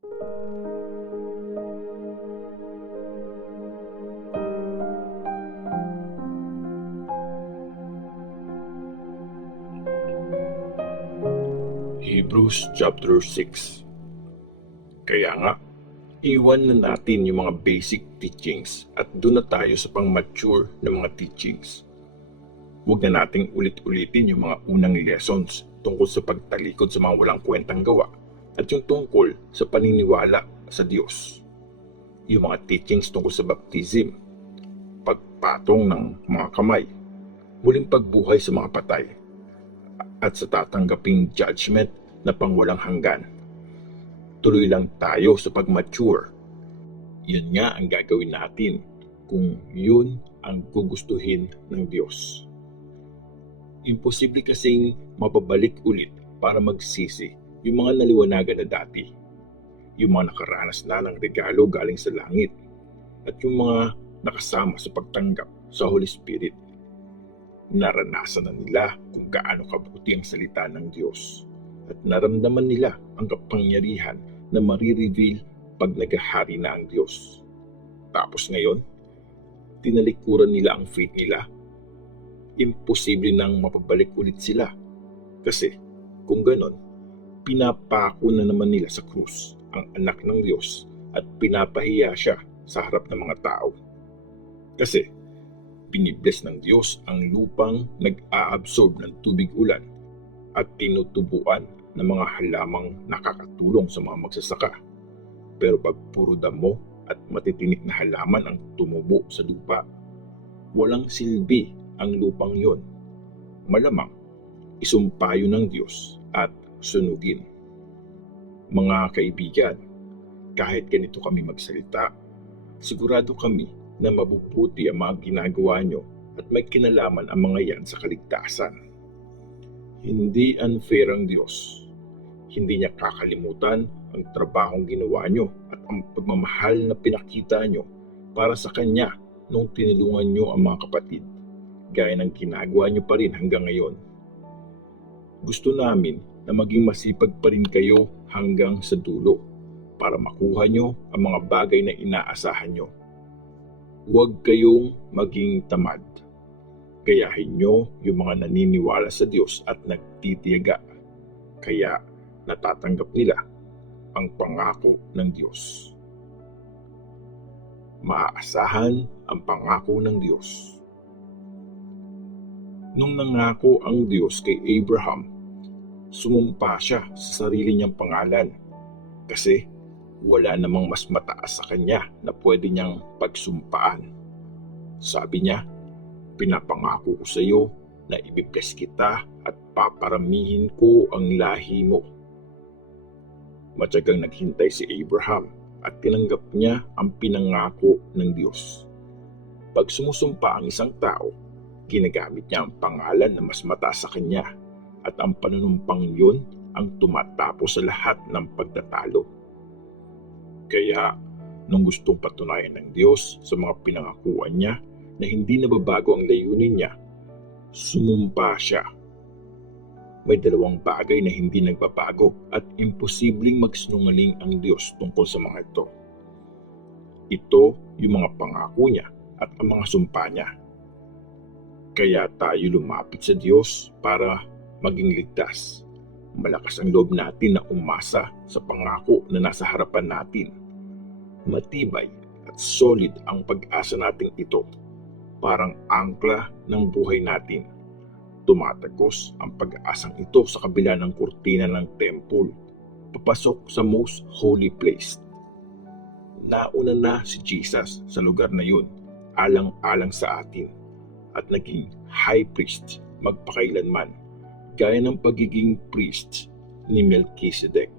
Hebrews chapter 6. Kaya nga, iwan na natin yung mga basic teachings at doon na tayo sa pang-mature na mga teachings. Huwag na nating ulit-ulitin yung mga unang lessons tungkol sa pagtalikod sa mga walang kwentang gawa at yung tungkol sa paniniwala sa Diyos. Yung mga teachings tungkol sa baptism, pagpatong ng mga kamay, muling pagbuhay sa mga patay, at sa tatanggaping judgment na pangwalang hanggan. Tuloy lang tayo sa pag-mature. Yan nga ang gagawin natin kung yun ang gugustuhin ng Diyos. Imposible kasing mapabalik ulit para magsisi yung mga naliwanagan na dati. Yung mga nakaranas na ng regalo galing sa langit at yung mga nakasama sa pagtanggap sa Holy Spirit. Naranasan na nila kung gaano kabuti ang salita ng Diyos at naramdaman nila ang kapangyarihan na marireveal pag naghahari na ang Diyos. Tapos ngayon, tinalikuran nila ang faith nila. Imposible nang mapabalik ulit sila kasi kung ganon, pinapako na naman nila sa krus ang anak ng Diyos at pinapahiya siya sa harap ng mga tao. Kasi binibless ng Diyos ang lupang nag-a-absorb ng tubig ulan at tinutubuan ng mga halamang nakakatulong sa mga magsasaka. Pero pag puro damo at matitinik na halaman ang tumubo sa lupa, walang silbi ang lupang yon. Malamang isumpa yun ng Diyos at sunugin. Mga kaibigan, kahit ganito kami magsalita, sigurado kami na mabubuti ang mga ginagawa nyo at may kinalaman ang mga yan sa kaligtasan. Hindi unfair ang Diyos. Hindi niya kakalimutan ang trabahong ginawa nyo at ang pagmamahal na pinakita nyo para sa Kanya nung tinulungan nyo ang mga kapatid, gaya ng ginagawa nyo pa rin hanggang ngayon. Gusto namin na maging masipag pa rin kayo hanggang sa dulo para makuha nyo ang mga bagay na inaasahan nyo. Huwag kayong maging tamad. Gayahin nyo yung mga naniniwala sa Diyos at nagtitiyaga. Kaya natatanggap nila ang pangako ng Diyos. Maaasahan ang pangako ng Diyos. Nung nangako ang Diyos kay Abraham, sumumpa siya sa sarili niyang pangalan kasi wala namang mas mataas sa kanya na pwede niyang pagsumpaan. Sabi niya, pinapangako ko sa iyo na ibibless kita at paparamihin ko ang lahi mo. Matyagang naghintay si Abraham at tinanggap niya ang pinangako ng Diyos. Pag sumusumpa ang isang tao, ginagamit niya ang pangalan na mas mataas sa kanya at ang panunumpang yun ang tumatapos sa lahat ng pagtatalo. Kaya, nung gustong patunayan ng Diyos sa mga pinangakuan niya na hindi nababago ang layunin niya, sumumpa siya. May dalawang bagay na hindi nagbabago at imposibleng magsinungaling ang Diyos tungkol sa mga ito. Ito yung mga pangako niya at ang mga sumpa niya. Kaya tayo lumapit sa Diyos para maging ligtas. Malakas ang loob natin na umasa sa pangako na nasa harapan natin. Matibay at solid ang pag-asa nating ito. Parang angkla ng buhay natin. Tumatagos ang pag-asang ito sa kabila ng kurtina ng temple, papasok sa most holy place. Nauna na si Jesus sa lugar na yun, alang-alang sa atin, at naging high priest magpakailanman, gaya ng pagiging priest ni Melchizedek.